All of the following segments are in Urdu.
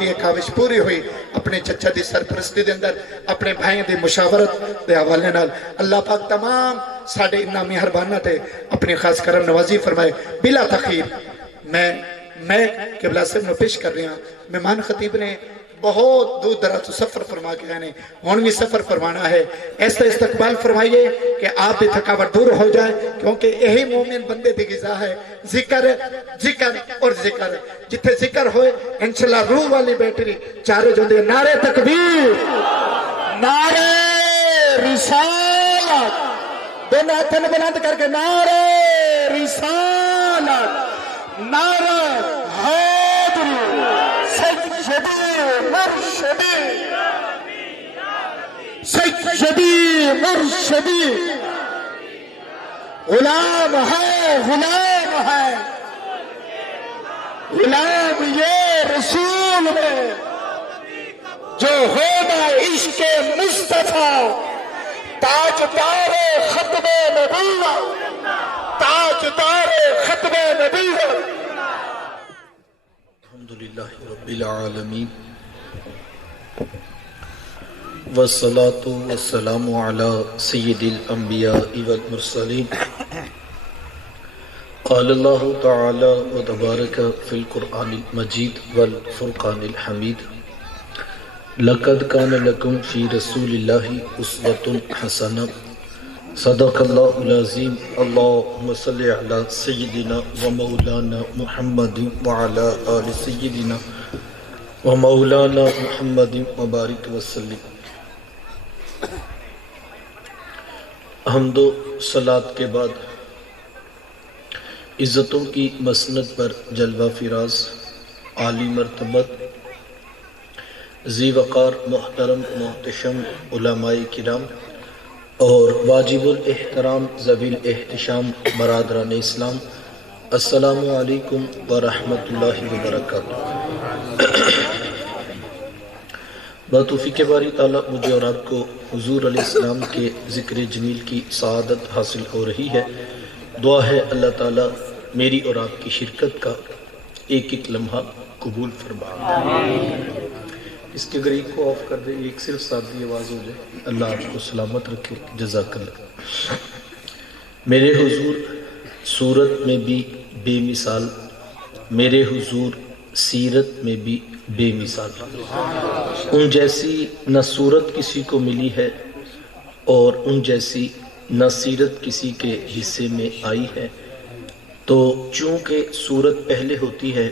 یہ کاوش پوری ہوئی اپنے چچا دی سرپرستی دے اندر اپنے بھائیں دی مشاورت دے حوالے نال اللہ پاک تمام ساڑھے انہا مہربانہ تے اپنی خاص کرم نوازی فرمائے بلا تخیر میں قبلہ صاحب نے پیش کر رہے ہیں مہمان خطیب نے بہت دور دراز تو سفر فرما کے آنے ہونوی سفر فرمانا ہے ایسا استقبال فرمائیے کہ آپ بھی تھکاوٹ دور ہو جائے کیونکہ یہی مومن بندے دی غذا ہے ذکر اور ذکر جتھے ذکر ہوئے انشاءاللہ روح والی بیٹری چارے جو دے نعرے تکبیر نعرے رسالت دونوں ہاتھوں بلند کر کے نعرے رسالت نعرہ حیدری سیدی مرشدی غلام ہے غلام یہ رسول ہے جو ہونا عشق مصطفیٰ تاجدار ختم نبوت تاجدار ختم نبوت الحمدللہ رب العالمین والصلاة والسلام على سید الانبیاء والمرسلین قال اللہ تعالی وتبارک فی القرآن المجید والفرقان الحمید لقد کان لکم فی رسول اللہ اسوۃ حسنہ صدق اللہ العظیم اللہم صلی علی سیدنا و مولانا محمد وعلی آل سیدنا و مولانا محمد مبارک وسلم حمد و صلاة کے بعد عزتوں کی مسند پر جلوہ فراز عالی مرتبت ذی وقار محترم محتشم علماء کرام اور واجب الاحترام ذوی الاحتشام برادران اسلام السلام علیکم ورحمۃ اللہ وبرکاتہ بتوفیق باری تعالیٰ مجھے اور آپ کو حضور علیہ السلام کے ذکر جمیل کی سعادت حاصل ہو رہی ہے دعا ہے اللہ تعالیٰ میری اور آپ کی شرکت کا ایک ایک لمحہ قبول فرمائے اس کے غریب کو آف کر دیں ایک صرف سادی آواز ہو جائے اللہ آپ کو سلامت رکھے جزاک اللہ میرے حضور صورت میں بھی بے مثال میرے حضور سیرت میں بھی بے مثال ان جیسی نہ صورت کسی کو ملی ہے اور ان جیسی نہ سیرت کسی کے حصے میں آئی ہے تو چونکہ صورت پہلے ہوتی ہے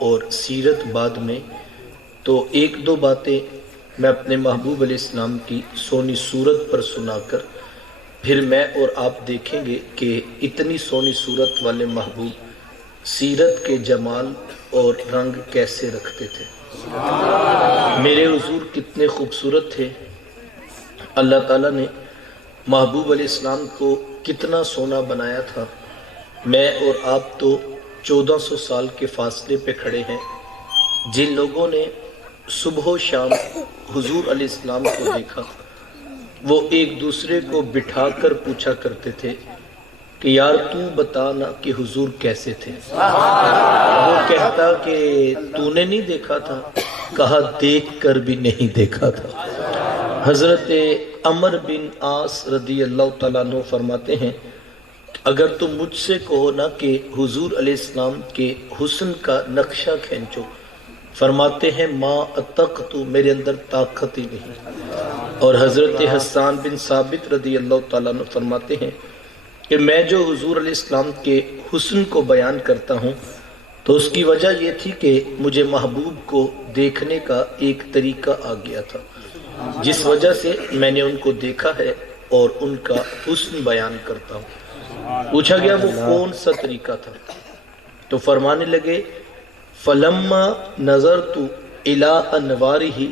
اور سیرت بعد میں تو ایک دو باتیں میں اپنے محبوب علیہ السلام کی سونی صورت پر سنا کر پھر میں اور آپ دیکھیں گے کہ اتنی سونی صورت والے محبوب سیرت کے جمال اور رنگ کیسے رکھتے تھے میرے حضور کتنے خوبصورت تھے اللہ تعالیٰ نے محبوب علیہ السلام کو کتنا سونا بنایا تھا میں اور آپ تو 1400 سال کے فاصلے پہ کھڑے ہیں جن لوگوں نے صبح و شام حضور علیہ السلام کو دیکھا وہ ایک دوسرے کو بٹھا کر پوچھا کرتے تھے کہ یار تو بتانا کہ حضور کیسے تھے وہ کہتا کہ تو نے نہیں دیکھا تھا کہا دیکھ کر بھی نہیں دیکھا تھا حضرت عمر بن عاص رضی اللہ تعالیٰ عنہ فرماتے ہیں اگر تم مجھ سے کہو نا کہ حضور علیہ السلام کے حسن کا نقشہ کھینچو فرماتے ہیں ما اتقت میرے اندر طاقت ہی نہیں اور حضرت حسان بن ثابت رضی اللہ تعالیٰ عنہ فرماتے ہیں کہ میں جو حضور علیہ السلام کے حسن کو بیان کرتا ہوں تو اس کی وجہ یہ تھی کہ مجھے محبوب کو دیکھنے کا ایک طریقہ آ گیا تھا جس وجہ سے میں نے ان کو دیکھا ہے اور ان کا حسن بیان کرتا ہوں پوچھا گیا وہ کون سا طریقہ تھا تو فرمانے لگے فلما نظرت الى انوارہ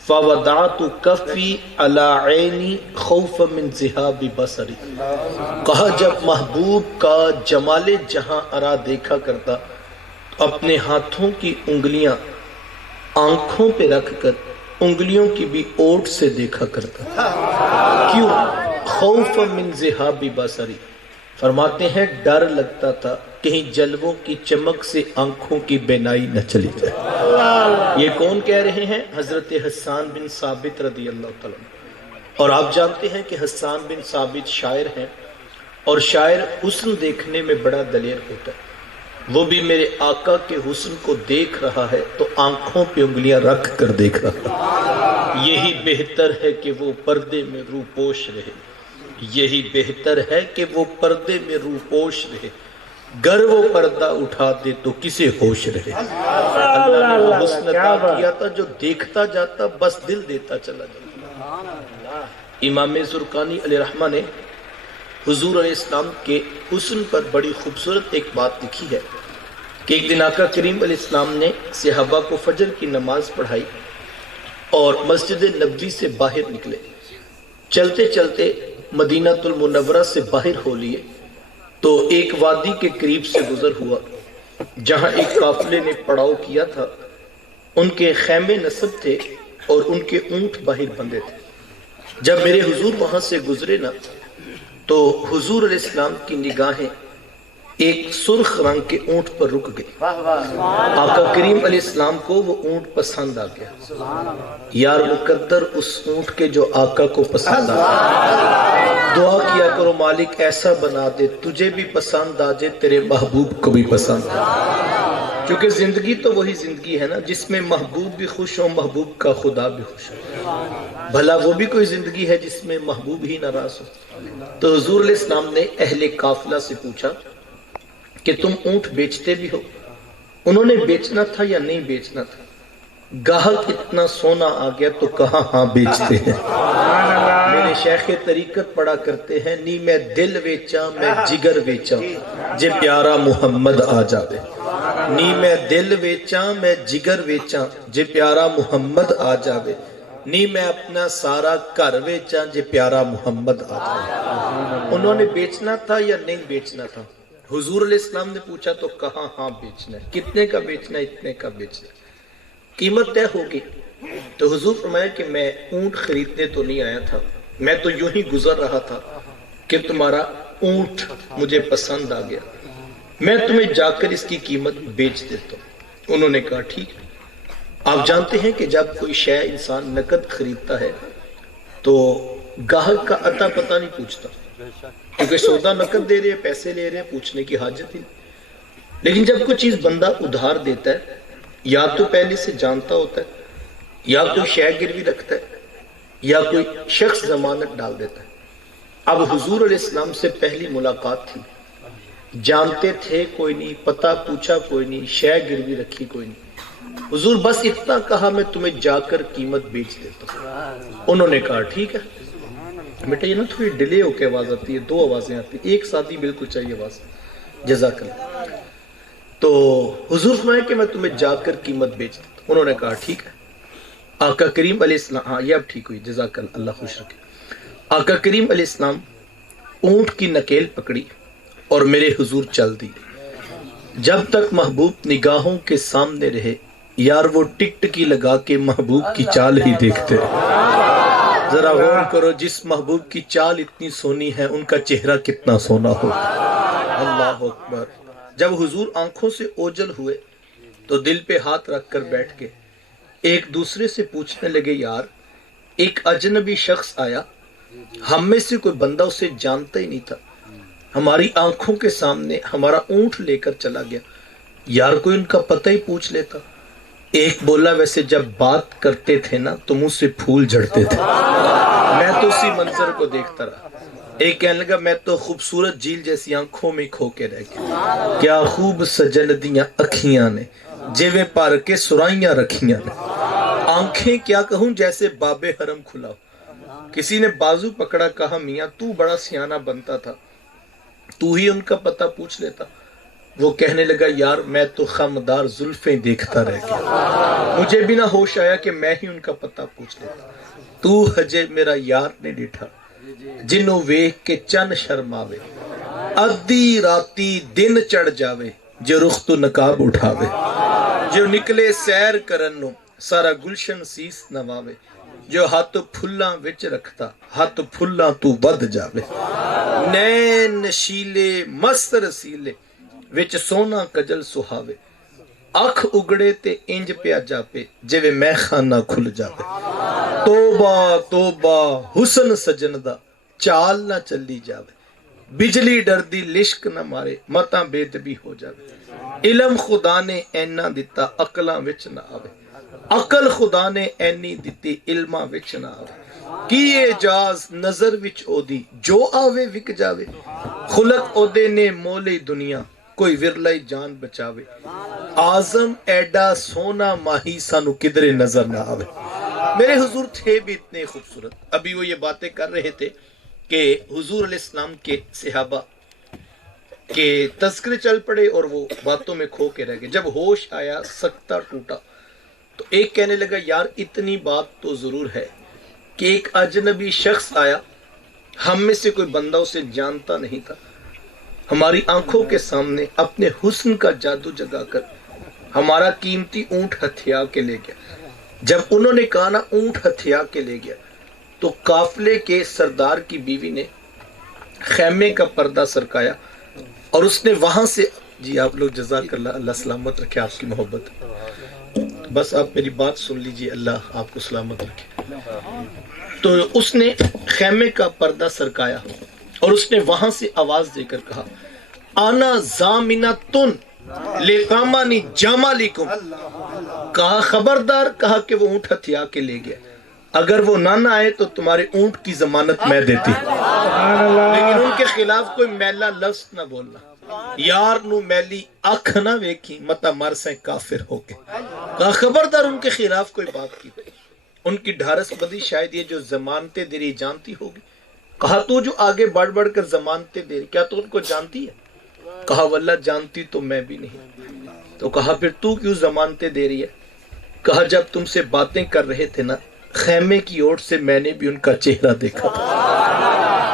فوضعت کفی علی عینی خوفا من ذہاب بصری کہا جب محبوب کا جمال جہاں ارا دیکھا کرتا اپنے ہاتھوں کی انگلیاں آنکھوں پہ رکھ کر انگلیوں کی بھی اوٹ سے دیکھا کرتا کیوں خوفا من ذہاب بصری فرماتے ہیں ڈر لگتا تھا کہیں جلووں کی چمک سے آنکھوں کی بینائی نہ چلی جائے۔ یہ کون کہہ رہے ہیں؟ حضرت حسان بن ثابت رضی اللہ تعالیٰ عنہ۔ اور آپ جانتے ہیں کہ حسان بن ثابت شاعر ہیں، اور شاعر حسن دیکھنے میں بڑا دلیر ہوتا ہے۔ وہ بھی میرے آقا کے حسن کو دیکھ رہا ہے تو آنکھوں پہ انگلیاں رکھ کر دیکھ رہا ہے۔ یہی بہتر ہے کہ وہ پردے میں روپوش رہے، یہی بہتر ہے کہ وہ پردے میں روپوش رہے، گر وہ پردہ اٹھا دے تو کسے ہوش رہے۔ اللہ نے وہ حسن عطا کیا تھا جو دیکھتا جاتا بس دل دیتا چلا جاتا۔ امام زرقانی علیہ رحمہ نے حضور علیہ السلام کے حسن پر بڑی خوبصورت ایک بات لکھی ہے کہ ایک دن آقا کریم علیہ السلام نے صحابہ کو فجر کی نماز پڑھائی اور مسجد نبوی سے باہر نکلے۔ چلتے چلتے مدینہ المنورہ سے باہر ہو لیے تو ایک وادی کے قریب سے گزر ہوا جہاں ایک قافلے نے پڑاؤ کیا تھا۔ ان کے خیمے نصب تھے اور ان کے اونٹ باہر بندھے تھے۔ جب میرے حضور وہاں سے گزرے نا تو حضور علیہ السلام کی نگاہیں ایک سرخ رنگ کے اونٹ پر رک گئی۔ آقا کریم علیہ السلام کو وہ اونٹ پسند آ گیا۔ یار مقدر اس اونٹ کے جو آقا کو پسند آ گیا۔ دعا کیا کرو مالک ایسا بنا دے تجھے بھی پسند آ جائے تیرے محبوب کو بھی پسند آ جائے۔ کیونکہ زندگی تو وہی زندگی ہے نا جس میں محبوب بھی خوش ہو، محبوب کا خدا بھی خوش ہو۔ بھلا وہ بھی کوئی زندگی ہے جس میں محبوب ہی ناراض ہو؟ تو حضور علیہ السلام نے اہل قافلہ سے پوچھا کہ تم اونٹ بیچتے بھی ہو؟ انہوں نے بیچنا تھا یا نہیں بیچنا تھا؟ گاہک اتنا سونا آ گیا تو کہاں ہاں بیچتے ہیں۔ میرے شیخ طریقت پڑھا کرتے ہیں نی میں دل ویچا میں جگر ویچا جے پیارا محمد آ جاوے۔ نی میں دل ویچا میں جگر ویچا جے پیارا محمد آ جاوے۔ نی میں اپنا سارا گھر ویچا جے پیارا محمد آ جاوے۔ انہوں نے بیچنا تھا یا نہیں بیچنا تھا؟ حضور علیہ السلام نے پوچھا تو کہاں ہاں بیچنا ہے۔ کتنے کا بیچنا ہے؟ اتنے کا بیچنا ہے۔ قیمت طے ہوگی تو حضور فرمایا کہ میں اونٹ خریدنے تو نہیں آیا تھا، میں تو یوں ہی گزر رہا تھا کہ تمہارا اونٹ مجھے پسند آ گیا، میں تمہیں جا کر اس کی قیمت بیچ دیتا ہوں۔ انہوں نے کہا ٹھیک۔ آپ جانتے ہیں کہ جب کوئی شے انسان نقد خریدتا ہے تو گاہک کا عطا پتہ نہیں پوچھتا، کیونکہ سودا نقد دے رہے ہیں، پیسے لے رہے ہیں، پوچھنے کی حاجت ہی نہیں۔ لیکن جب کوئی چیز بندہ ادھار دیتا ہے یا تو پہلے سے جانتا ہوتا ہے، یا کوئی شے گروی رکھتا ہے، یا کوئی شخص ضمانت ڈال دیتا ہے۔ اب حضور علیہ السلام سے پہلی ملاقات تھی، جانتے تھے کوئی نہیں، پتہ پوچھا کوئی نہیں، شے گروی رکھی کوئی نہیں۔ حضور بس اتنا کہا میں تمہیں جا کر قیمت بیچ دیتا ہوں۔ انہوں نے کہا ٹھیک ہے۔ بیٹا یہ نا تھوڑی ڈیلے ہو کے آواز آتی ہے، دو آوازیں آتی ہیں، ایک ساتھ ہی بالکل چاہیے آواز۔ جزاک اللہ۔ تو حضور فرمایا کہ میں تمہیں جا کر قیمت بیچ دیتا ہوں۔ انہوں نے کہا ٹھیک ہے۔ آقا کریم علیہ السلام، ہاں یہ اب ٹھیک ہوئی، جزاک اللہ، اللہ خوش رکھے۔ آقا کریم علیہ السلام اونٹ کی نکیل پکڑی اور میرے حضور چل دی۔ جب تک محبوب نگاہوں کے سامنے رہے یار وہ ٹک ٹکی لگا کے محبوب کی چال ہی دیکھتے۔ ذرا غور کرو جس محبوب کی چال اتنی سونی ہے ان کا چہرہ کتنا سونا ہو۔ اللہ اکبر۔ جب حضور آنکھوں سے اوجل ہوئے تو دل پہ ہاتھ رکھ کر بیٹھ کے ایک دوسرے سے پوچھنے لگے یار ایک اجنبی شخص آیا، ہم میں سے کوئی بندہ اسے جانتا ہی نہیں تھا، ہماری آنکھوں کے سامنے ہمارا اونٹ لے کر چلا گیا، یار کوئی ان کا پتہ ہی پوچھ لیتا۔ ایک بولا ویسے جب بات کرتے تھے نا تو منہ سے پھول جھڑتے تھے۔ میں تو اسی منظر کو دیکھتا رہا۔ ایک کہنے لگا میں تو خوبصورت جھیل جیسی آنکھوں میں کھو کے رہ گیا، کیا خوب سجن دیاں اکھیاں نے جیویں پر کے سرائیاں رکھیاں نے، آنکھیں کیا کہوں جیسے باب حرم کھلا ہو۔ کسی نے بازو پکڑا، کہا میاں تو بڑا سیانہ بنتا تھا، تو ہی ان کا پتہ پوچھ لیتا۔ وہ کہنے لگا یار میں تو خمدار زلفیں دیکھتا رہ گیا، مجھے بھی نہ ہوش آیا کہ میں ہی ان کا پتہ پوچھ لیتا۔ تو ہجے میرا یار نے ڈیٹھا جنوں ویکھ کے چن شرماوے، ادھی راتی دن چڑھ جاوے جو رخ تو نقاب اٹھاوے، جو نکلے سیر کرن نو سارا گلشن سیس نواوے، جو ہاتھ پھلاں وچ رکھتا ہاتھ پھلاں تو ود جاوے نین نشیلے مست رسیلے وچ سونا کجل سہاوے اکھ اگڑے تے انج پیا جاپے جوے میں خانہ کھل جاوے توبہ توبہ حسن سجن دا چال نہ چلی جاوے بجلی ڈردی لشک نہ مارے متاں بے دبی ہو جاوے علم خدا نے اینا دیتا عقلاں وچ نہ آوے عقل خدا نے اینی دیتی علماں وچ نہ آوے کی اعجاز نظر وچ او دی جو آوے وک جاوے خلق او دے نے مولے دنیا کوئی ورلائی جان بچاوے آزم ایڈا سونا ماہی سانو کدرے نظر نہ آوے میرے حضور تھے بھی اتنے خوبصورت ابھی وہ یہ باتیں کر رہے تھے کہ حضور علیہ السلام کے صحابہ کے تذکرے چل پڑے اور وہ باتوں میں کھو کے رہ گئے جب ہوش آیا سکتہ ٹوٹا تو ایک کہنے لگا یار اتنی بات تو ضرور ہے کہ ایک اجنبی شخص آیا ہم میں سے کوئی بندہ اسے جانتا نہیں تھا ہماری آنکھوں کے سامنے اپنے حسن کا جادو جگا کر ہمارا قیمتی اونٹ ہتھیا کے لے گیا جب انہوں نے کہا نا اونٹ ہتھیا کے لے گیا تو قافلے کے سردار کی بیوی نے خیمے کا پردہ سرکایا اور اس نے وہاں سے جی آپ لوگ جزاک اللہ اللہ سلامت رکھے آپ کی محبت بس آپ میری بات سن لیجئے اللہ آپ کو سلامت رکھے تو اس نے خیمے کا پردہ سرکایا اور اس نے وہاں سے آواز دے کر کہا آنا زامنتن لقامانی جامالکم کہا خبردار کہا کہ وہ اونٹ ہتھیا کے لے گیا اگر وہ نہ آئے تو تمہارے اونٹ کی ضمانت میں دیتی لیکن ان کے خلاف کوئی میلا لفظ نہ بولنا یار نو میلی اکھ نہ ویکھی متا مر سے کافر ہو کے کہا خبردار ان کے خلاف کوئی بات کی ان کی ڈھارس بدی شاید یہ جو ضمانتیں دے رہی جانتی ہوگی کہا تو جو آگے بڑھ بڑھ کر ضمانتیں دے رہی کیا تو ان کو جانتی ہے کہا واللہ جانتی تو میں بھی نہیں تو کہا پھر تو کیوں ضمانتیں دے رہی ہے کہا جب تم سے باتیں کر رہے تھے نا خیمے کی اوٹ سے میں نے بھی ان کا چہرہ دیکھا تھا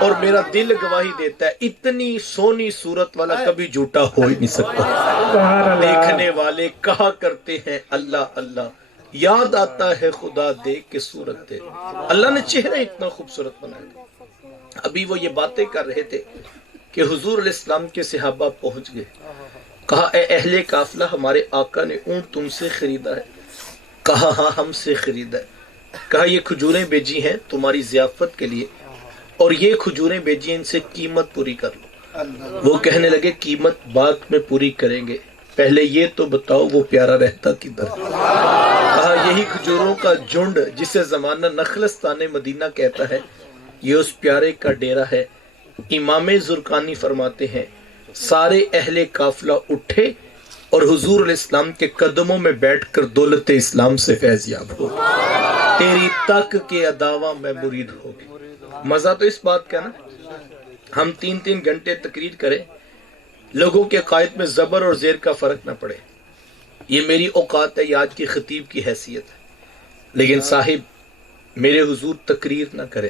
اور میرا دل گواہی دیتا ہے اتنی سونی صورت والا کبھی جھوٹا ہو ہی نہیں سکتا دیکھنے والے کہا کرتے ہیں اللہ اللہ یاد آتا ہے خدا دیکھ کے صورت دے اللہ نے چہرہ اتنا خوبصورت بنایا ابھی وہ یہ باتیں کر رہے تھے کہ حضور علیہ السلام کے صحابہ پہنچ گئے کہا اے اہل قافلہ ہمارے آقا نے اونٹ تم سے خریدا ہے کہا ہاں ہم سے خریدا ہے کہا یہ کھجوریں بیجی ہیں تمہاری ضیافت کے لیے اور یہ کھجوریں بیجی ہیں ان سے قیمت پوری کر لو وہ کہنے لگے قیمت بعد میں پوری کریں گے پہلے یہ تو بتاؤ وہ پیارا رہتا کدھر کہا یہی کھجوروں کا جھنڈ جسے زمانہ نخلستان مدینہ کہتا ہے یہ اس پیارے کا ڈیرہ ہے امام زرقانی فرماتے ہیں سارے اہل قافلہ اٹھے اور حضور علیہ السلام کے قدموں میں بیٹھ کر دولت اسلام سے فیض یاب ہو تیری تک کے اداواں میں مرید ہو گئی مزہ تو اس بات کا نا ہم 3 گھنٹے تقریر کریں لوگوں کے قائد میں زبر اور زیر کا فرق نہ پڑے یہ میری اوقات ہے یہ آج کی خطیب کی حیثیت ہے لیکن صاحب میرے حضور تقریر نہ کرے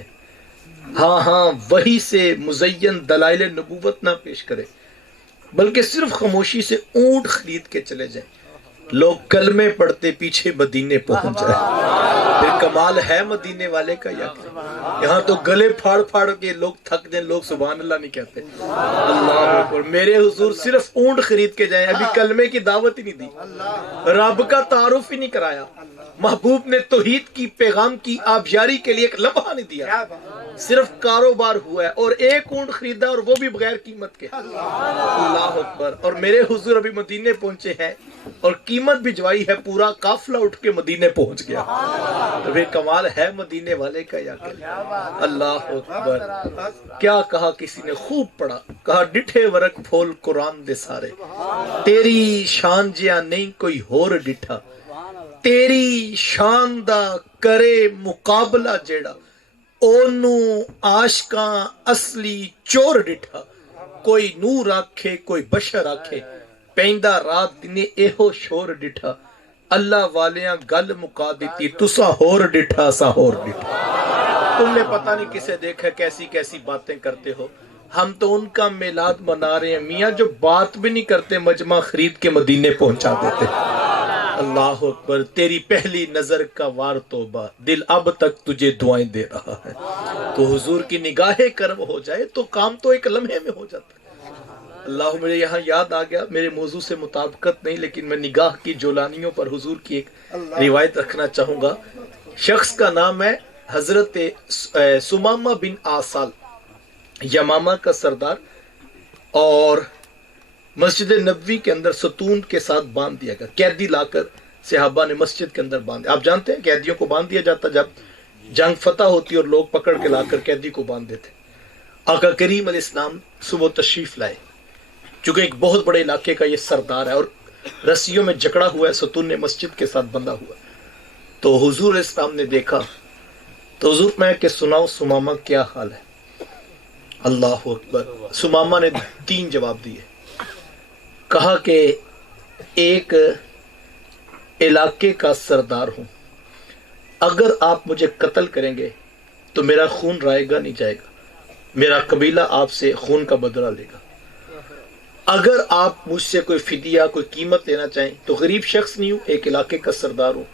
ہاں وہی سے مزین دلائل نبوت نہ پیش کرے بلکہ صرف خاموشی سے اونٹ خرید کے چلے جائیں لوگ کلمے پڑھتے پیچھے مدینے پہنچ جائیں پھر کمال ہے مدینے والے کا یا یہاں تو گلے پھاڑ پھاڑ کے لوگ تھک جائیں لوگ سبحان اللہ نہیں کہتے اللہ اکبر میرے حضور صرف اونٹ خرید کے جائیں ابھی کلمے کی دعوت ہی نہیں دی رب کا تعارف ہی نہیں کرایا محبوب نے توحید کی پیغام کی آبیاری کے لیے ایک لمحہ نہیں دیا صرف کاروبار ہوا ہے اور ایک اونٹ خریدا اور وہ بھی بغیر قیمت کے اللہ اکبر اور میرے حضور ابھی مدینے پہنچے ہیں اور قیمت بھجوائی ہے پورا قافلہ اٹھ کے مدینے پہنچ گیا تو پھر کمال ہے مدینے والے کا یا کیا اللہ اکبر کیا کہا کسی نے خوب پڑھا کہا ڈٹھے ورق پھول قرآن دے سارے تیری شان جیا نہیں کوئی ہور ڈٹھا تیری شان دا کرے مقابلہ جیڑا اونو عاشقاں اصلی چور ڈٹھا کوئی نور آکھے کوئی بشر آکھے پیندا رات دنے ایہو شور ڈٹھا اللہ والیاں گل مکا دیتی تسا ہور ڈٹھا سا ہور ڈٹھا تم نے پتہ نہیں کسے دیکھا کیسی کیسی باتیں کرتے ہو ہم تو ان کا میلاد منا رہے ہیں میاں جو بات بھی نہیں کرتے مجمع خرید کے مدینے پہنچا دیتے اللہ اکبر، تیری پہلی نظر کا وار توبہ، دل اب تک تجھے دعائیں دے رہا ہے۔ تو حضور کی نگاہ کرم ہو جائے تو کام تو ایک لمحے میں ہو جاتا ہے۔ اللہ، مجھے یہاں یاد آ گیا، میرے موضوع سے مطابقت نہیں لیکن میں نگاہ کی جولانیوں پر حضور کی ایک روایت رکھنا چاہوں گا۔ شخص کا نام ہے حضرت سمامہ بن آسال، یمامہ کا سردار، اور مسجد نبوی کے اندر ستون کے ساتھ باندھ دیا گیا، قیدی لا کر صحابہ نے مسجد کے اندر باندھ دیا۔ آپ جانتے ہیں قیدیوں کو باندھ دیا جاتا جب جنگ فتح ہوتی اور لوگ پکڑ کے لا کر قیدی کو باندھ دیتے۔ آقا کریم علیہ السلام صبح تشریف لائے، چونکہ ایک بہت بڑے علاقے کا یہ سردار ہے اور رسیوں میں جکڑا ہوا ہے، ستون نے مسجد کے ساتھ بندھا ہوا۔ تو حضور علیہ السلام نے دیکھا تو حضور میں کہ سناؤ سمامہ کیا حال ہے؟ اللہ اکبر، سمامہ نے 3 جواب دیے۔ کہا کہ ایک علاقے کا سردار ہوں، اگر آپ مجھے قتل کریں گے تو میرا خون رائے گا نہیں جائے گا، میرا قبیلہ آپ سے خون کا بدلہ لے گا۔ اگر آپ مجھ سے کوئی فدیہ، کوئی قیمت لینا چاہیں تو غریب شخص نہیں ہوں، ایک علاقے کا سردار ہوں،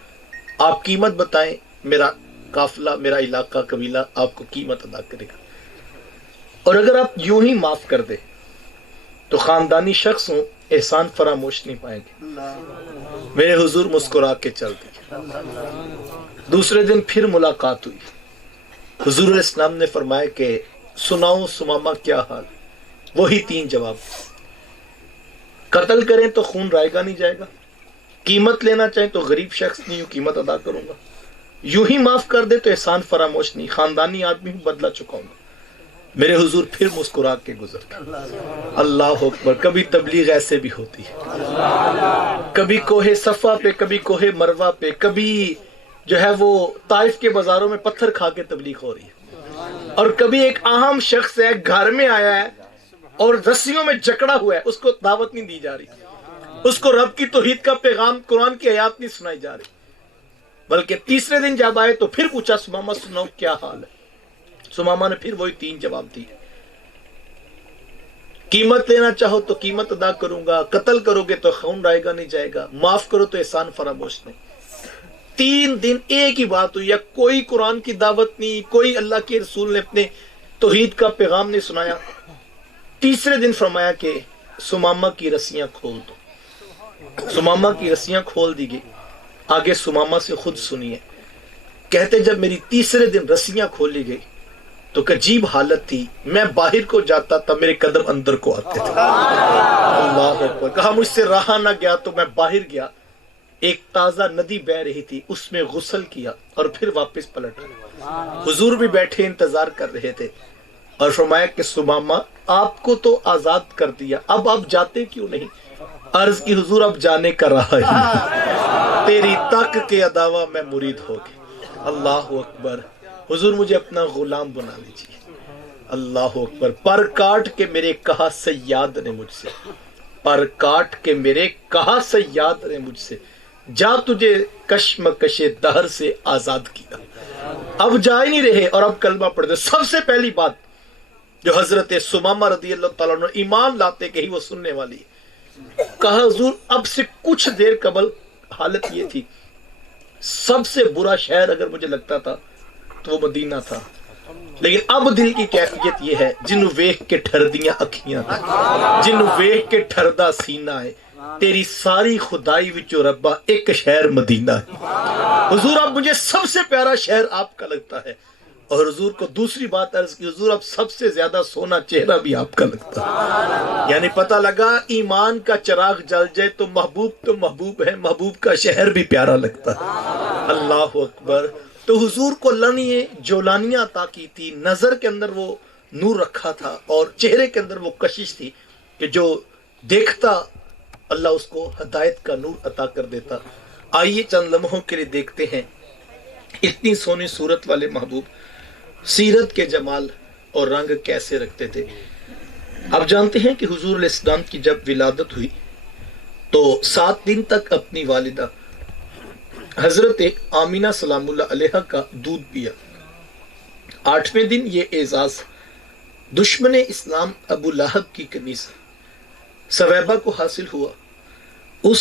آپ قیمت بتائیں، میرا قافلہ، میرا علاقہ، قبیلہ آپ کو قیمت ادا کرے گا۔ اور اگر آپ یوں ہی معاف کر دیں تو خاندانی شخص ہوں، احسان فراموش نہیں پائیں گے۔ میرے حضور مسکرا کے چل دیے۔ دوسرے دن پھر ملاقات ہوئی، حضور علیہ السلام نے فرمایا کہ سناؤ سمامہ کیا حال؟ وہی 3 جواب۔ قتل کریں تو خون رائے گا نہیں جائے گا، قیمت لینا چاہیں تو غریب شخص نہیں ہوں، قیمت ادا کروں گا، یوں ہی معاف کر دے تو احسان فراموش نہیں، خاندانی آدمی ہوں، بدلہ چکاؤں گا۔ میرے حضور پھر مسکرا کے گزر گئے۔ اللہ اکبر، کبھی تبلیغ ایسے بھی ہوتی ہے، کبھی کوہ صفا پہ، کبھی کوہ مروہ پہ، کبھی جو ہے وہ طائف کے بازاروں میں پتھر کھا کے تبلیغ ہو رہی ہے، اور کبھی ایک عام شخص ہے گھر میں آیا ہے اور رسیوں میں جکڑا ہوا ہے، اس کو دعوت نہیں دی جا رہی، اس کو رب کی توحید کا پیغام، قرآن کی آیات نہیں سنائی جا رہی، بلکہ تیسرے دن جب آئے تو پھر پوچھا سمامہ سناؤ کیا حال ہے؟ سمامہ نے پھر وہی 3 جواب دیے۔ قیمت لینا چاہو تو قیمت ادا کروں گا، قتل کرو گے تو خون رائے گا نہیں جائے گا، معاف کرو تو احسان فراموش نہیں۔ 3 دن ایک ہی بات ہوئی ہے، کوئی قرآن کی دعوت نہیں، کوئی اللہ کے رسول نے اپنے توحید کا پیغام نہیں سنایا۔ تیسرے دن فرمایا کہ سمامہ کی رسیاں کھول دو۔ سمامہ کی رسیاں کھول دی گئی۔ آگے سمامہ سے خود سنیے، کہتے جب میری تیسرے دن رسیاں کھولی گئی تو ایک عجیب حالت تھی، میں باہر کو جاتا تھا میرے قدم اندر کو آتے تھے۔ اللہ اکبر، کہا مجھ سے رہا نہ گیا تو میں باہر گیا، ایک تازہ ندی بہ رہی تھی، اس میں غسل کیا اور پھر واپس پلٹ گیا۔ حضور بھی بیٹھے انتظار کر رہے تھے اور فرمایا کہ سمامہ آپ کو تو آزاد کر دیا، اب آپ جاتے کیوں نہیں؟ عرض کی حضور اب جانے کا رہا ہی نہیں، تیری تک کے عداوہ میں مرید ہو گئی۔ اللہ اکبر، حضور مجھے اپنا غلام بنا لیجیے۔ اللہ اکبر، پر کاٹ کے میرے کہا سیاد نے مجھ سے، پر کاٹ کے میرے کہا سیاد نے مجھ سے، جا تجھے کشمکش دہر سے آزاد کیا۔ اب جا ہی نہیں رہے اور اب کلمہ پڑھ دے۔ سب سے پہلی بات جو حضرت سمامہ رضی اللہ تعالیٰ عنہ ایمان لاتے کہ ہی وہ سننے والی ہے، کہا حضور اب سے کچھ دیر قبل حالت یہ تھی، سب سے برا شہر اگر مجھے لگتا تھا تو وہ مدینہ تھا، لیکن اب دل کی کیفیت یہ ہے جنوں ویکھ کے ٹھردیاں اکھیاں، جنوں ویکھ کے ٹھردا سینہ ہے، تیری ساری خدائی وچوں ربا ایک شہر مدینہ ہے۔ حضور اب مجھے سب سے پیارا شہر آپ کا لگتا ہے، اور حضور کو دوسری بات عرض کی، حضور اب سب سے زیادہ سونا چہرہ بھی آپ کا لگتا ہے۔ یعنی پتہ لگا ایمان کا چراغ جل جائے تو محبوب ہے، محبوب کا شہر بھی پیارا لگتا ہے۔ اللہ اکبر، تو حضور کو اللہ نے جولانیاں عطا کی تھی، نظر کے اندر وہ نور رکھا تھا اور چہرے کے اندر وہ کشش تھی کہ جو دیکھتا اللہ اس کو ہدایت کا نور عطا کر دیتا۔ آئیے چند لمحوں کے لیے دیکھتے ہیں اتنی سونی صورت والے محبوب سیرت کے جمال اور رنگ کیسے رکھتے تھے۔ آپ جانتے ہیں کہ حضور علیہ السلام کی جب ولادت ہوئی تو 7 دن تک اپنی والدہ حضرت آمینہ سلام اللہ علیہ کا دودھ پیا۔ 8ویں دن یہ اعزاز دشمن اسلام ابو لہب کی کنیز سویبہ کو حاصل ہوا۔ اس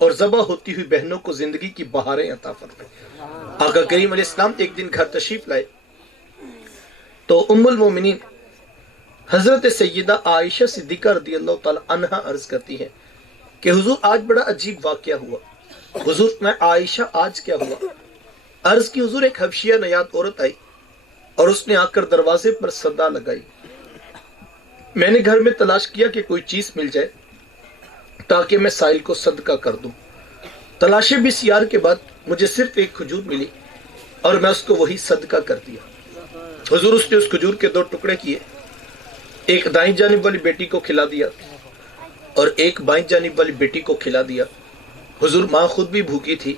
اور ذبح ہوتی ہوئی بہنوں کو زندگی کی بہاریں عطا فرمائے۔ آقا کریم علیہ السلام ایک دن گھر تشریف لائے تو ام المومنین حضرت سیدہ عائشہ صدیقہ رضی اللہ تعالی عنہا عرض کرتی ہے کہ حضور آج بڑا عجیب واقعہ ہوا۔ حضور میں عائشہ آج کیا ہوا؟ عرض کی حضور ایک حبشیہ نیاد عورت آئی اور اس نے آ کر دروازے پر صدا لگائی۔ میں نے گھر میں تلاش کیا کہ کوئی چیز مل جائے تاکہ میں سائل کو صدقہ کر دوں۔ تلاشِ بسیار کے بعد مجھے صرف ایک کھجور ملی اور میں اس کو وہی صدقہ کر دیا۔ حضور اس نے اس کھجور کے 2 ٹکڑے کیے، ایک دائیں جانب والی بیٹی کو کھلا دیا اور ایک بائیں جانب والی بیٹی کو کھلا دیا۔ حضور ماں خود بھی بھوکی تھی،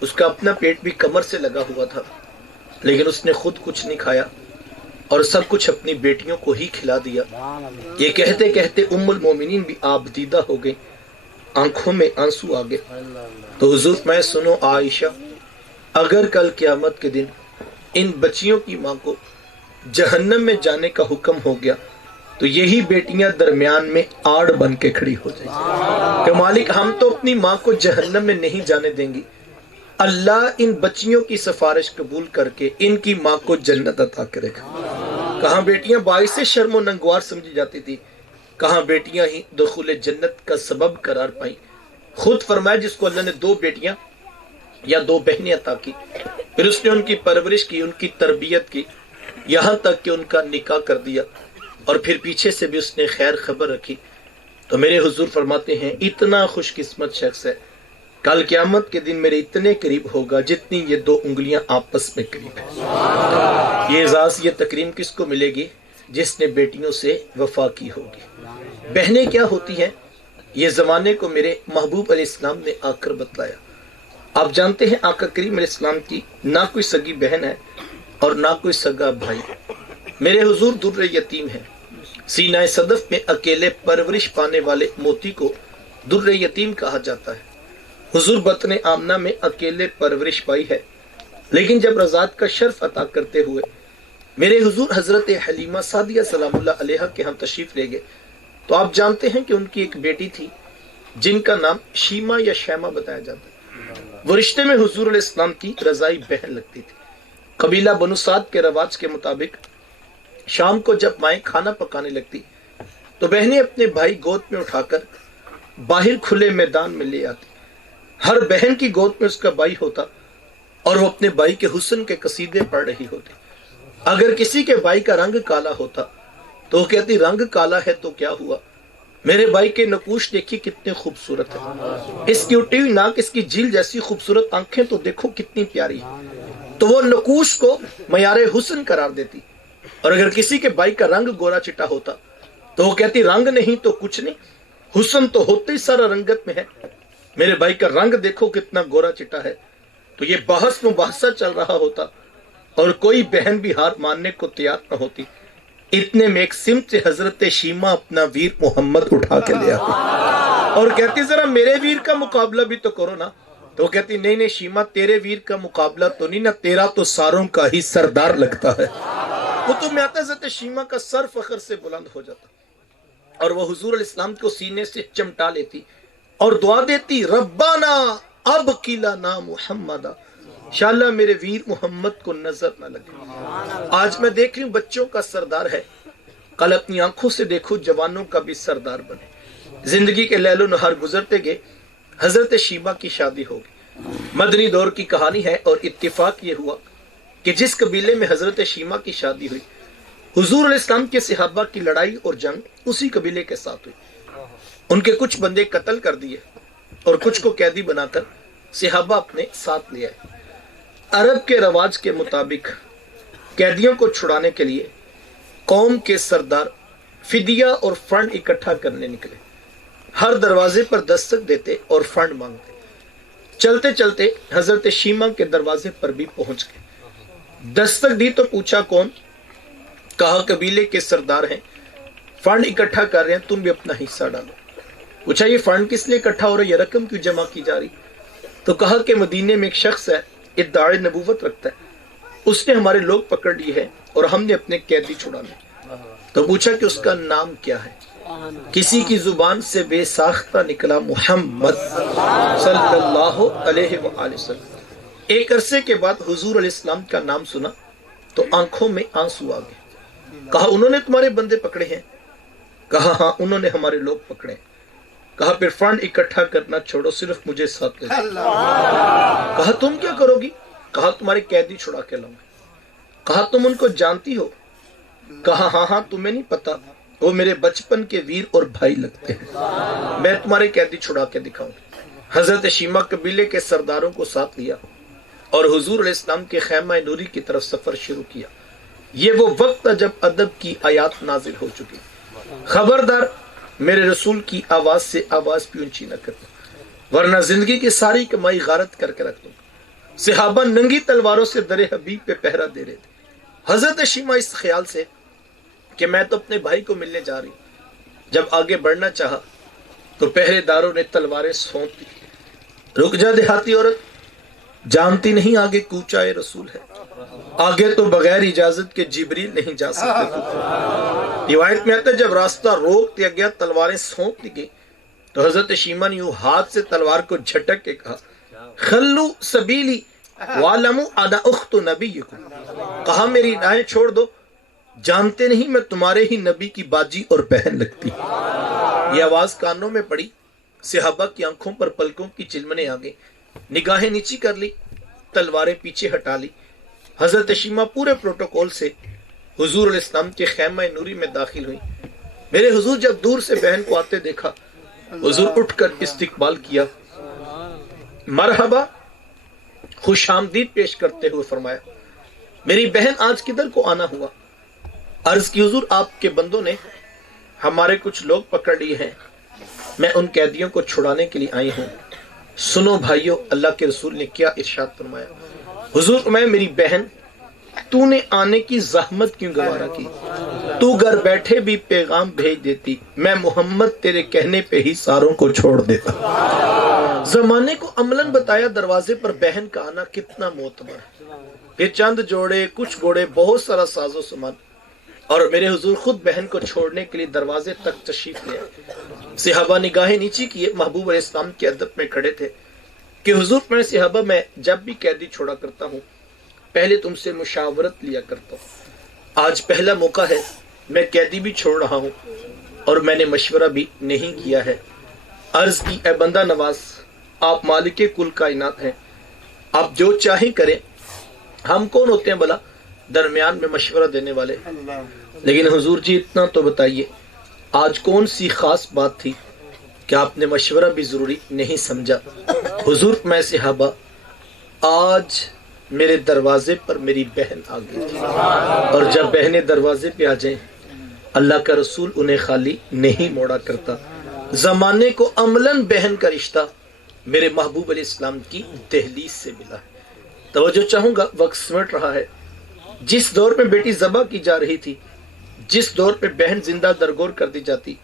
اس کا اپنا پیٹ بھی کمر سے لگا ہوا تھا، لیکن اس نے خود کچھ نہیں کھایا اور سب کچھ اپنی بیٹیوں کو ہی کھلا دیا۔ یہ کہتے کہتے ام المومنین بھی آبدیدہ ہو گئی، آنکھوں میں آنسو آ گئے۔ تو حضور میں سنو عائشہ، اگر کل قیامت کے دن ان بچیوں کی ماں کو جہنم میں جانے کا حکم ہو گیا تو یہی بیٹیاں درمیان میں آڑ بن کے کھڑی ہو جائیں گی کہ مالک ہم تو اپنی ماں کو جہنم میں نہیں جانے دیں گی، اللہ ان بچیوں کی سفارش قبول کر کے ان کی ماں کو جنت عطا کرے گا۔ کہاں بیٹیاں باعث شرم و ننگوار سمجھی جاتی تھی، کہاں بیٹیاں ہی دخول جنت کا سبب قرار پائیں۔ خود فرمایا جس کو اللہ نے 2 بیٹیاں یا 2 بہنیں عطا کی، پھر اس نے ان کی پرورش کی، ان کی تربیت کی، یہاں تک کہ ان کا نکاح کر دیا اور پھر پیچھے سے بھی اس نے خیر خبر رکھی، تو میرے حضور فرماتے ہیں اتنا خوش قسمت شخص ہے کل قیامت کے دن میرے اتنے قریب ہوگا جتنی یہ 2 انگلیاں آپس میں قریب ہیں۔ یہ اعزاز، یہ تکریم کس کو ملے گی؟ جس نے بیٹیوں سے وفا کی ہوگی۔ بہنیں کیا ہوتی ہیں یہ زمانے کو میرے محبوب علیہ السلام نے آ کر بتلایا۔ آپ جانتے ہیں آقا کریم علیہ السلام کی نہ کوئی سگی بہن ہے اور نہ کوئی سگا بھائی۔ میرے حضور در یتیم ہیں، سینہ صدف میں اکیلے پرورش پانے والے موتی کو در یتیم کہا جاتا ہے۔ حضور بطن آمنہ میں اکیلے پرورش پائی ہے، لیکن جب رضاعت کا شرف عطا کرتے ہوئے میرے حضور حضرت حلیمہ سعدیہ سلام اللہ علیہا کے ہم تشریف لے گئے تو آپ جانتے ہیں کہ ان کی ایک بیٹی تھی جن کا نام شیما یا شیما بتایا جاتا ہے۔ وہ رشتے میں حضور علیہ السلام کی رضائی بہن لگتی تھی۔ قبیلہ بنو سعد کے رواج کے مطابق شام کو جب مائیں کھانا پکانے لگتی تو بہنیں اپنے بھائی گود میں اٹھا کر باہر کھلے میدان میں لے آتی۔ ہر بہن کی گود میں اس کا بھائی ہوتا اور وہ اپنے بھائی کے حسن کے قصیدے پڑھ رہی ہوتی۔ اگر کسی کے بھائی کا رنگ کالا ہوتا تو وہ کہتی رنگ کالا ہے تو کیا ہوا، میرے بھائی کے نقوش دیکھی کتنے خوبصورت ہیں، اس کی اٹھی ہوئی ناک، اس کی جھیل جیسی خوبصورت آنکھیں تو دیکھو کتنی پیاری ہیں۔ تو وہ نقوش کو معیار حسن قرار دیتی۔ اور اگر کسی کے بھائی کا رنگ گورا چٹا ہوتا تو وہ کہتی رنگ نہیں تو کچھ نہیں، حسن تو ہوتے ہی سارا رنگت میں ہے، میرے بھائی کا رنگ دیکھو کتنا گورا چٹا ہے۔ تو یہ بحث مباحثہ چل رہا ہوتا اور کوئی بہن بھی ہار ماننے کو تیار نہ ہوتی۔ اتنے میں ایک سمت سے حضرت شیما اپنا ویر محمد اٹھا کے لے آتی اور کہتی ذرا میرے ویر کا مقابلہ بھی تو کرو نا۔ تو وہ کہتی نہیں نہیں شیما، تیرے ویر کا مقابلہ تو نہیں نا، تیرا تو ساروں کا ہی سردار لگتا ہے۔ وہ تو میں آتا حضرت شیما کا سر فخر سے بلند ہو جاتا اور وہ حضور علیہ السلام کو سینے سے چمٹا لیتی اور دعا دیتی ربنا اب قیلنا محمد، انشاءاللہ میرے ویر محمد کو نظر نہ لگے۔ آج میں دیکھ رہی ہوں بچوں کا سردار ہے، کل اپنی آنکھوں سے دیکھو جوانوں کا بھی سردار بنے۔ زندگی کے لیل و نہار گزرتے گئے، حضرت شیما کی شادی ہوگی۔ مدنی دور کی کہانی ہے اور اتفاق یہ ہوا کہ جس قبیلے میں حضرت شیما کی شادی ہوئی، حضور علیہ السلام کے صحابہ کی لڑائی اور جنگ اسی قبیلے کے ساتھ ہوئی۔ ان کے کچھ بندے قتل کر دیے اور کچھ کو قیدی بنا کر صحابہ اپنے ساتھ لے آئے۔ عرب کے رواج کے مطابق قیدیوں کو چھڑانے کے لیے قوم کے سردار فدیہ اور فنڈ اکٹھا کرنے نکلے، ہر دروازے پر دستک دیتے اور فنڈ مانگتے۔ چلتے چلتے حضرت شیما کے دروازے پر بھی پہنچ گئے، دستک دی تو پوچھا کون؟ کہا قبیلے کے سردار ہیں، فنڈ اکٹھا کر رہے ہیں، تم بھی اپنا حصہ ڈالو۔ پوچھا یہ فنڈ کس لیے اکٹھا ہو رہا ہے، یہ رقم کیوں جمع کی جا رہی؟ تو کہا کہ مدینے میں ایک شخص ہے، ادعائے نبوت رکھتا ہے، اس نے ہمارے لوگ پکڑ لیے ہیں اور ہم نے اپنے قیدی چھڑانے۔ تو پوچھا کہ اس کا نام کیا ہے؟ کسی کی زبان سے بے ساختہ نکلا محمد صلی اللہ علیہ وآلہ وسلم۔ ایک عرصے کے بعد حضور علیہ السلام کا نام سنا تو آنکھوں میں آنسو آ گئے۔ کہا انہوں نے تمہارے بندے پکڑے ہیں؟ کہا ہاں انہوں نے ہمارے لوگ پکڑے ہیں۔ کہا پھر فنڈ اکٹھا کرنا چھوڑو، صرف مجھے ساتھ لے جاؤ۔ کہا تم کیا کرو گی؟ کہا تمہارے قیدی چھڑا کے لاؤں گا۔ کہا تم ان کو جانتی ہو؟ کہا ہاں ہاں تمہیں نہیں پتا، وہ میرے بچپن کے ویر اور بھائی لگتے ہیں، میں تمہارے قیدی چھڑا کے دکھاؤں گا۔ حضرت شیمہ قبیلے کے سرداروں کو ساتھ لیا اور حضور علیہ السلام کے خیمہ نوری کی طرف سفر شروع کیا۔ یہ وہ وقت تھا جب ادب کی آیات نازل ہو چکی۔ خبردار میرے رسول کی آواز سے آواز بھی اونچی نہ کرنا، ورنہ زندگی کی ساری کمائی غارت کر کے رکھ دوں گا۔ صحابہ ننگی تلواروں سے در حبیب پہ پہرا دے رہے تھے۔ حضرت شیمہ اس خیال سے کہ میں تو اپنے بھائی کو ملنے جا رہی ہوں، جب آگے بڑھنا چاہا تو پہرے داروں نے تلواریں سونپ دی۔ رک جا دیہاتی عورت، جانتی نہیں آگے کوچہ رسول ہے، آگے تو بغیر اجازت کے جبریل نہیں جا سکتے۔ روایت میں آتا ہے جب راستہ روک دیا گیا، تلواریں سونپ دی گئی، تو حضرت شیمہ نے یوں ہاتھ سے تلوار کو جھٹک کے کہا خلو سبیلی وَعَلَمُوا أَنَا أُخْتُ نَبِيِّكُمْ، کہا میری راہیں چھوڑ دو، جانتے نہیں میں تمہارے ہی نبی کی باجی اور بہن لگتی۔ یہ آواز کانوں میں پڑی، صحابہ کی آنکھوں پر پلکوں کی چلمنے آ گئی، نگاہیں نیچی کر لی، تلواریں پیچھے ہٹا لی۔ حضرت شیمہ پورے پروٹوکول سے حضور علیہ السلام کے خیمہ نوری میں داخل ہوئی۔ میرے حضور جب دور سے بہن کو آتے دیکھا، حضور اٹھ کر استقبال کیا، مرحبا خوش آمدید پیش کرتے ہوئے فرمایا میری بہن آج کدھر کو آنا ہوا؟ عرض کی حضور آپ کے بندوں نے ہمارے کچھ لوگ پکڑ لیے ہیں، میں ان قیدیوں کو چھڑانے کے لیے آئی ہوں۔ سنو بھائیو، اللہ کے رسول نے کیا ارشاد فرمایا۔ حضور میں میری بہن تو نے آنے کی زحمت کیوں گوارا کی؟ تو گھر بیٹھے بھی پیغام بھیج دیتی، میں محمد تیرے کہنے پہ ہی ساروں کو چھوڑ دیتا۔ زمانے کو عملاً بتایا دروازے پر بہن کا آنا کتنا معتبر ہے۔ پھر چند جوڑے، کچھ گھوڑے، بہت سارا ساز و سامان، اور میرے حضور خود بہن کو چھوڑنے کے لیے دروازے تک تشریف لے آئے۔ صحابہ نگاہیں نیچی کیے، محبوب علیہ السلام کے ادب میں کھڑے تھے کہ حضور میں صحابہ میں جب بھی قیدی چھوڑا کرتا ہوں پہلے تم سے مشاورت لیا کرتا ہوں، آج پہلا موقع ہے، میں قیدی بھی چھوڑ رہا ہوں اور میں نے مشورہ بھی نہیں کیا ہے۔ عرض کی اے بندہ نواز، آپ مالک کل کائنات ہیں، آپ جو چاہیں کریں، ہم کون ہوتے ہیں بھلا درمیان میں مشورہ دینے والے؟ لیکن حضور جی اتنا تو بتائیے آج کون سی خاص بات تھی کہ آپ نے مشورہ بھی ضروری نہیں سمجھا؟ حضور میں صحابہ آج میرے دروازے پر میری بہن آ گئی تھی، اور جب بہنیں دروازے پہ آ جائیں اللہ کا رسول انہیں خالی نہیں موڑا کرتا۔ زمانے کو عملاً بہن کا رشتہ میرے محبوب علیہ السلام کی دہلیز سے ملا ہے۔ توجہ چاہوں گا، وقت سمٹ رہا ہے۔ جس دور میں بیٹی ذبح کی جا رہی تھی، جس دور میں بہن زندہ درگور کر دی جاتی،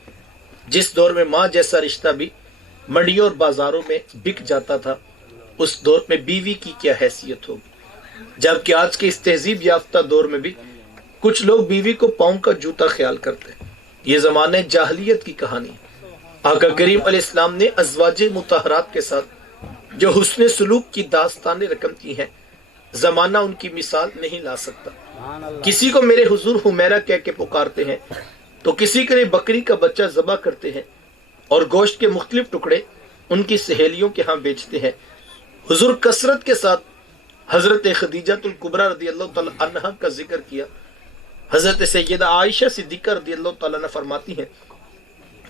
جس دور میں ماں جیسا رشتہ بھی منڈیوں اور بازاروں میں بک جاتا تھا، اس دور میں بیوی کی کیا حیثیت ہوگی؟ جبکہ آج کے اس تہذیب یافتہ دور میں بھی کچھ لوگ بیوی کو پاؤں کا جوتا خیال کرتے ہیں۔ یہ زمانہ جاہلیت کی کہانی ہے۔ آقا کریم علیہ السلام نے ازواج مطہرات کے ساتھ جو حسن سلوک کی داستانیں رقم کی ہیں، زمانہ ان کی مثال نہیں لا سکتا۔ کسی کو میرے حضور حمیرہ کہہ کے پکارتے ہیں تو کسی کے لیے بکری کا بچہ ذبح کرتے ہیں اور گوشت کے مختلف ٹکڑے ان کی سہیلیوں کے ہاں بیچتے ہیں۔ حضور کثرت کے ساتھ حضرت خدیجہ الکبریٰ رضی اللہ تعالی عنہا کا ذکر کیا۔ حضرت سیدہ عائشہ صدیقہ رضی اللہ تعالیٰ عنہ فرماتی ہیں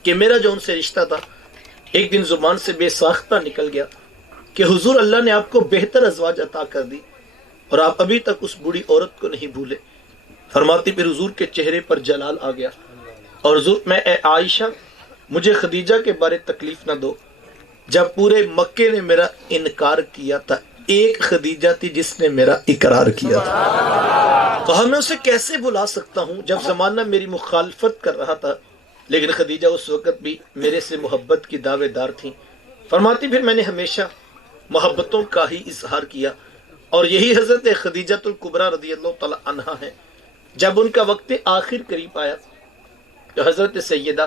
کہ میرا جو ان سے رشتہ تھا ایک دن زبان سے بے ساختہ نکل گیا کہ حضور اللہ نے آپ کو بہتر ازواج عطا کر دی اور آپ ابھی تک اس بوڑھی عورت کو نہیں بھولے۔ فرماتی پھر حضور کے چہرے پر جلال آ گیا اور حضور میں اے عائشہ مجھے خدیجہ کے بارے تکلیف نہ دو، جب پورے مکے نے میرا انکار کیا تھا ایک خدیجہ تھی جس نے میرا اقرار کیا تھا، تو میں اسے کیسے بھلا سکتا ہوں جب زمانہ میری مخالفت کر رہا تھا، لیکن خدیجہ اس وقت بھی میرے سے محبت کی دعوے دار تھیں۔ فرماتی پھر میں نے ہمیشہ محبتوں کا ہی اظہار کیا، اور یہی حضرت خدیجہ الکبریٰ رضی اللہ تعالی عنہا ہے۔ جب ان کا وقت آخر قریب آیا تو حضرت سیدہ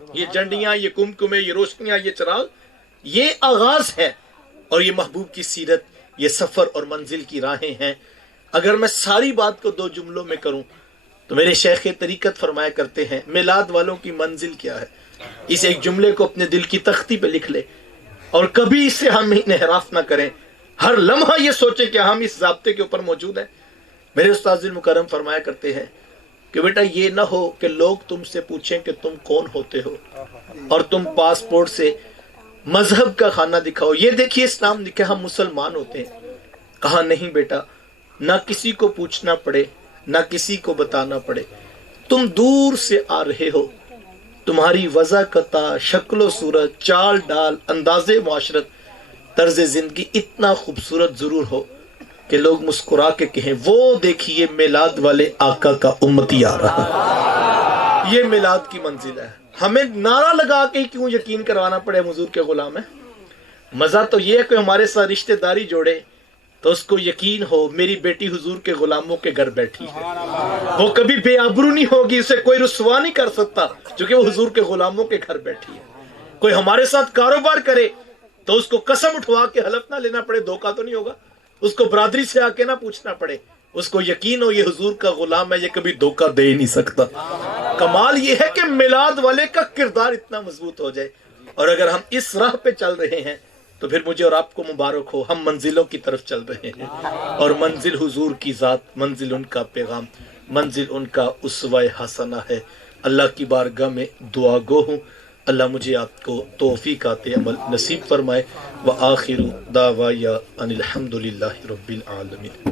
یہ جنڈیاں، یہ کمکمے، یہ روشنیاں، یہ چراغ، یہ آغاز ہے، اور یہ محبوب کی سیرت، یہ سفر اور منزل کی راہیں ہیں۔ اگر میں ساری بات کو 2 جملوں میں کروں تو میرے شیخ طریقت فرمایا کرتے ہیں میلاد والوں کی منزل کیا ہے، اس ایک جملے کو اپنے دل کی تختی پہ لکھ لے اور کبھی اس سے ہم انحراف نہ کریں، ہر لمحہ یہ سوچیں کہ ہم اس ضابطے کے اوپر موجود ہیں۔ میرے استاذ المکرم فرمایا کرتے ہیں کہ بیٹا یہ نہ ہو کہ لوگ تم سے پوچھیں کہ تم کون ہوتے ہو اور تم پاسپورٹ سے مذہب کا خانہ دکھاؤ، یہ دیکھیے اسلام لکھے ہم مسلمان ہوتے ہیں۔ کہا نہیں بیٹا، نہ کسی کو پوچھنا پڑے، نہ کسی کو بتانا پڑے، تم دور سے آ رہے ہو، تمہاری وضاحت، شکل و صورت، چال ڈال، انداز معاشرت، طرز زندگی اتنا خوبصورت ضرور ہو کہ لوگ مسکرا کے کہیں وہ دیکھیے میلاد والے آقا کا امتی آ رہا ہے۔ یہ میلاد کی منزل ہے۔ ہمیں نعرہ لگا کے ہی کیوں یقین کروانا پڑے حضور کے غلام ہیں؟ مزہ تو یہ ہے کہ ہمارے ساتھ رشتہ داری جوڑے تو اس کو یقین ہو میری بیٹی حضور کے غلاموں کے گھر بیٹھی ہے، وہ کبھی بے آبرو نہیں ہوگی، اسے کوئی رسوا نہیں کر سکتا کیونکہ وہ حضور کے غلاموں کے گھر بیٹھی ہے۔ کوئی ہمارے ساتھ کاروبار کرے تو اس کو قسم اٹھوا کے حلف نہ لینا پڑے، دھوکہ تو نہیں ہوگا، اس کو برادری سے آ کے نہ پوچھنا پڑے، اس کو یقین ہو یہ حضور کا غلام ہے، یہ کبھی دھوکہ دے ہی نہیں سکتا۔ کمال یہ ہے کہ میلاد والے کا کردار اتنا مضبوط ہو جائے، اور اگر ہم اس راہ پہ چل رہے ہیں تو پھر مجھے اور آپ کو مبارک ہو، ہم منزلوں کی طرف چل رہے ہیں، اور منزل حضور کی ذات، منزل ان کا پیغام، منزل ان کا اسوہ حسنہ ہے۔ اللہ کی بارگاہ میں دعا گو ہوں، اللہ مجھے آپ کو توفیقات عمل نصیب فرمائے۔ وآخر دعوایا ان الحمد للہ رب العالمین۔